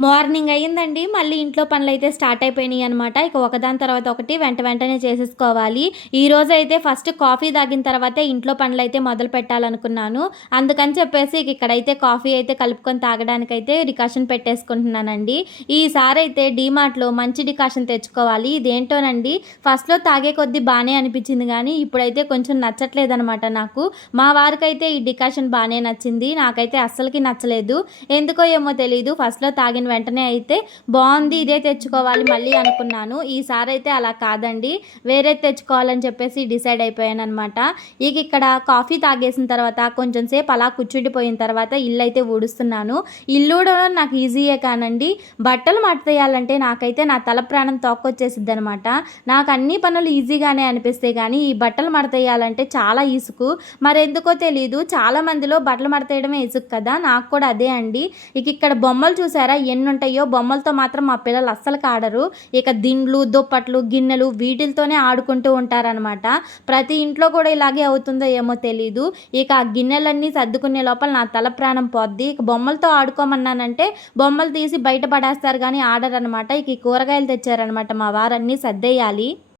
Morning అయిందండి. మళ్ళీ ఇంట్లో పనులైతే స్టార్ట్ అయిపోయినాయనమాట. ఇక ఒకదాని తర్వాత ఒకటి వెంటనే చేసేసుకోవాలి. ఈరోజైతే ఫస్ట్ కాఫీ తాగిన తర్వాతే ఇంట్లో పనులైతే మొదలుపెట్టాలనుకున్నాను. అందుకని చెప్పేసి ఇక్కడైతే కాఫీ అయితే కలుపుకొని తాగడానికైతే డికాషన్ పెట్టేసుకుంటున్నానండి. ఈసారైతే డీమార్ట్‌లో మంచి డికాషన్ తెచ్చుకోవాలి. ఇదేంటోనండి ఫస్ట్‌లో తాగే కొద్దీ బానే అనిపించింది గానీ, ఇప్పుడైతే కొంచెం నచ్చట్లేదనమాట నాకు. మా వారికైతే ఈ డికాషన్ బానే నచ్చింది. నాకైతే అస్సలకి నచ్చలేదు. ఎందుకో ఏమో తెలీదు. ఫస్ట్‌లో తాగిన వెంటనే అయితే బావుంది, ఇదే తెచ్చుకోవాలి మళ్ళీ అనుకున్నాను. ఈసారైతే అలా కాదండి. వేరేది తెచ్చుకోవాలని చెప్పేసి డిసైడ్ అయిపోయాననమాట. ఇక్కడ కాఫీ తాగేసిన తర్వాత కొంచెం సేపు అలా కూర్చుండిపోయిన తర్వాత ఇల్లైతే ఊడుస్తున్నాను. ఇల్లు ఊడవడం నాకు ఈజీయే కానండి, బట్టలు మడతేయాలంటే నాకైతే నా తల ప్రాణం తోక్కొచ్చేసిద్దనమాట. నాకు అన్ని పనులు ఈజీగానే అనిపిస్తాయి గానీ, ఈ బట్టలు మడతేయాలంటే చాలా ఇసుకు. మరెందుకో తెలీదు, చాలా మందిలో బట్టలు మడతేయడమే ఇసుకు కదా! నాకు కూడా అదే అండి. ఇక్కడ బొమ్మలు చూసారా ఎన్నుంటాయో, బొమ్మలతో మాత్రం మా పిల్లలు అస్సలకి ఆడరు. దిండ్లు, దుప్పట్లు, గిన్నెలు వీటిలతోనే ఆడుకుంటూ ఉంటారనమాట. ప్రతి ఇంట్లో కూడా ఇలాగే అవుతుందో ఏమో తెలీదు. ఆ గిన్నెలన్నీ సర్దుకునే లోపల నా తల ప్రాణం పోద్ది. బొమ్మలతో ఆడుకోమన్నానంటే బొమ్మలు తీసి బయట పడేస్తారు గానీ ఆడరనమాట. ఈ కూరగాయలు తెచ్చారనమాట మా వారు, అన్నీ సర్దేయాలి.